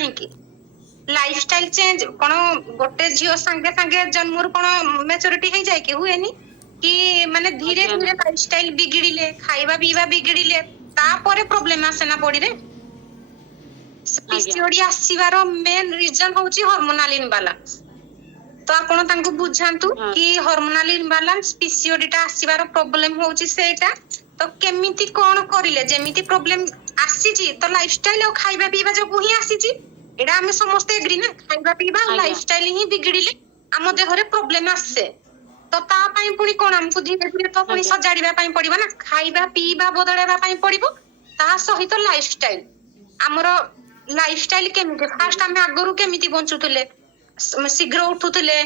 କାହିଁକି lifestyle change कोन गोटे झियो संगे संगे जन्मर कोन मैच्योरिटी हे जाय कि हुएनी कि माने धीरे धीरे लाइफस्टाइल बिगड़िले खाइबा पीवा बिगड़िले तापरे प्रॉब्लम आसे ना बॉडी रे पीसीओडी आसीबार मेन रीजन होची हार्मोनल इम्बैलेंस तो आपण तांको बुझांतु कि हार्मोनल इम्बैलेंस पीसीओडी टा आसीबार प्रॉब्लम होची सेटा तो केमिति कोन करिले जेमिति प्रॉब्लम आसीची तो लाइफस्टाइल और खाइबा पीवा जो ही आसीची एडा हम समस्त एग्री ना खाइबा पीबा लाइफस्टाइल ही बिगड़िले आम देहरे प्रॉब्लम आसे तो ता पई पुनी कोन हमकु धीरे धीरे तो पुनी सजाड़ीबा पई पड़िबो ना खाइबा पीबा बदलाइबा पई पड़िबो ता सहित लाइफस्टाइल हमरो लाइफस्टाइल केमिति फास्ट हम आगरु केमिति बंचुतले शीघ्र उठुतले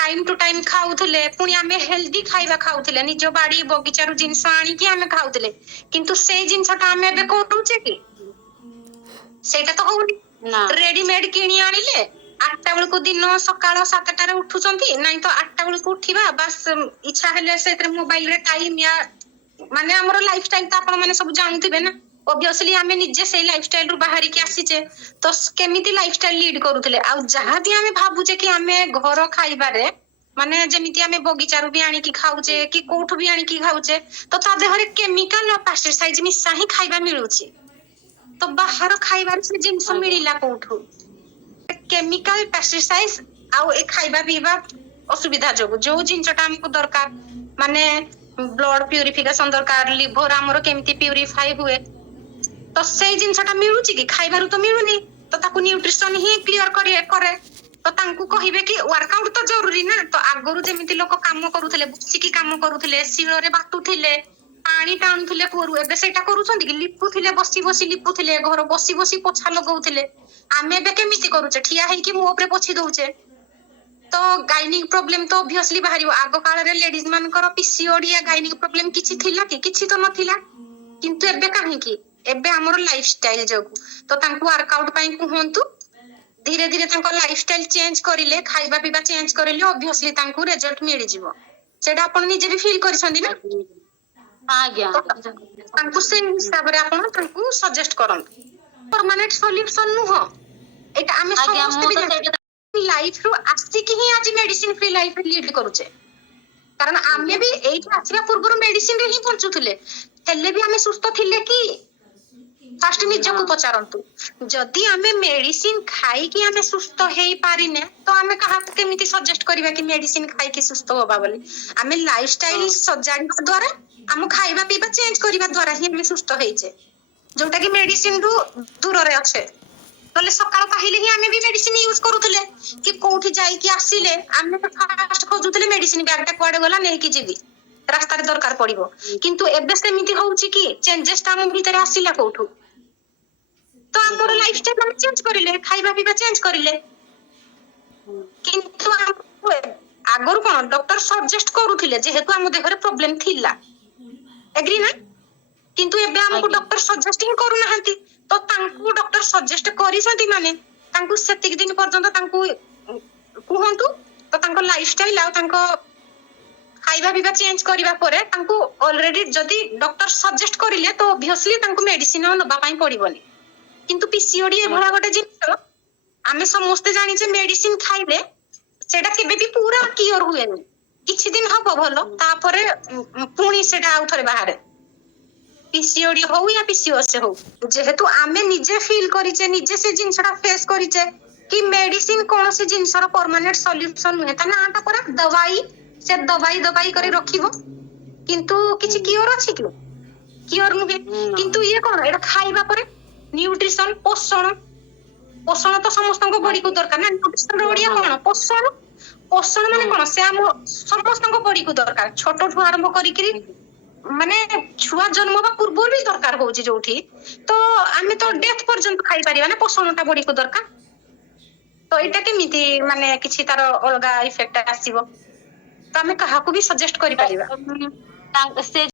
टाइम टू टाइम खाउतले पुनी हमें हेल्दी खाइबा खाउतले निजो बाड़ी बगीचारु जिंस आनी कि हमें खाउतले किंतु से जिंसटा हमें बे कोटुचे कि सेटा तो होउनी रेडीमेड किणी आनिले 8टा बेल को दिन सकाळ 7टा रे उठुचंती नाही तो 8टा बेल को उठिबा बस इच्छा हेले सेtre मोबाइल रे टाइम या माने हमरो लाइफस्टाइल त आपण माने सब जानथिबे ना ऑब्वियसली हमें निजे से लाइफस्टाइल रु बाहरी के आसीचे तो केमिति लाइफस्टाइल लीड करूतले आ जहां भी हमें भाबुचे कि हमें घर खाइबा रे माने जेमिति हमें बगीचा रु भी आनी की खाउचे कि कोठु भी आनी की खाउचे तो ता देहरे केमिकल और पेस्टिसाइड मिसा ही खाइबा मिलुची तो बाहर खाइबार से जिनस मिलिला कोठु केमिकल पेस्टिसाइड आउ ए खाइबा पीबा असुविधा जोगु जो जिनसटा हमको दरकार माने ब्लड प्यूरिफिकेशन दरकार लिवर हमरो केमिति प्यूरिफाई हुए तो से जिनसटा मिलुची कि खाइबारु तो मिलुनी तो ताकू न्यूट्रिशन ही क्लियर करे तो तांकू कहिबे कि वर्कआउट तो जरूरी ना तो आगरु जेमिति लोक काम करूथले बसिकी काम करूथले शिଳରେ बाटुथिले पानी टाणुथिले कोरु एबे सेटा करूछंती कि लिपुथिले बसी बसी लिपुथिले घर बसी बसी पोछा लगाउथिले आमे बे केमिति करूचे ठिया हेकी मो ऊपर पोछि दउचे तो गाइनिक प्रॉब्लम तो ऑब्वियसली बाहरियो आगो काल रे लेडीज मानकर पीसीओडी या गाइनिक प्रॉब्लम किछि थिला कि किछि तो नथिला किंतु एबे काहे कि एबे हमर लाइफस्टाइल जगु तो तांकू वर्कआउट पई कुहंतु धीरे धीरे तांको लाइफस्टाइल चेंज करिले खाइबा पीबा चेंज करिले ऑब्वियसली तांकू रिजल्ट मिलि जिवो सेटा आपण निजे भी फील करिसंदी ना आज्ञा तांकू से हिसाब रे आपण तांकू सजेस्ट करंतु परमानेंट सॉल्यूशन नु हो एटा हमें समस्त भी लाइफ रो आसी कि ही आज मेडिसिन फ्री लाइफ लीड करूचे कारण आमे भी एठी आसीबा पूर्व मेडिसिन रे ही पहुंचुथिले हेले भी हमें सुस्त थिले कि फास्ट निजको पचारंतु जदि हमें मेडिसिन खाई कि हमें सुस्त हेई पारिने तो हमें कहा केमिति सजेस्ट करबा कि मेडिसिन खाई कि सुस्त होबा बोली हमें लाइफस्टाइल सजाडा द्वारा हम खाइबा पीबा चेंज करबा द्वारा ही हमें सुस्त हेइचे जोटा कि मेडिसिन रु दूर रे अच्छे बोले सकाळ पाहिले ही हमें भी मेडिसिन यूज करूथले कि कोठी जाई कि आसीले हमें तो फास्ट खोजुथले मेडिसिन बैगटा कुआडे गला नै कि जीवी रास्ता रे दरकार पड़िबो किंतु एबे सेमिति होउची कि चेंजेस ता हम भीतर आसीला कोठु तो हमर लाइफस्टाइल हम चेंज करिले खाइबा पीबा चेंज करिले किंतु हम आगरु कोन डॉक्टर सजेस्ट करूथिले जेहेतु हम देहरे प्रॉब्लम थिला एग्री ना किंतु एबे हमको डॉक्टर सजेस्टिंग करू नाहंती तो तांकू डॉक्टर सजेस्ट करिसंती माने तांकू सेतिक दिन पर्यंत तांकू कुहंतु तो तांको लाइफस्टाइल आ तांको खाइबा पीबा चेंज करिबा परे तांकू ऑलरेडी जदी डॉक्टर सजेस्ट करिले तो ऑब्वियसली तांकू मेडिसिन नबा पई पड़िबोनी किंतु पीसीओडी ए भला गोटे जिंस आमे समस्त जानि जे मेडिसिन खाइले सेटा केबे भी पूरा क्लियर हुएनी किछि दिन हबो भलो तापरे पुणी सेटा आउथरे बाहर पीसीओडी हो या पीसीओएस हो जेहेतु आमे निजे फील करिचे निजे से जिंसटा फेस करिचे कि मेडिसिन कोन से जिंसर परमानेंट सॉल्यूशन हुए ता नाटा पर दवाई से दवाई करी रखिबो किंतु किछि क्योर अछि कि क्योर नुहे किंतु ये कोन एटा खाइबा परे न्यूट्रिशन पोषण तो समस्त को बॉडी को दरकार ना न्यूट्रिशन रो ओडिया कोन पोषण माने कोन से हम समस्त को बॉडी को दरकार छोटो ठु आरंभ करी करी माने छुआ जन्म बा पूर्व भी दरकार होउची जोठी तो हमें तो डेथ पर्यंत खाई परिबा ना पोषणटा बॉडी को दरकार तो एटा केमिति माने किछि तार अलगा इफेक्ट आसीबो तो हमें काहा को भी सजेस्ट करि परिबा से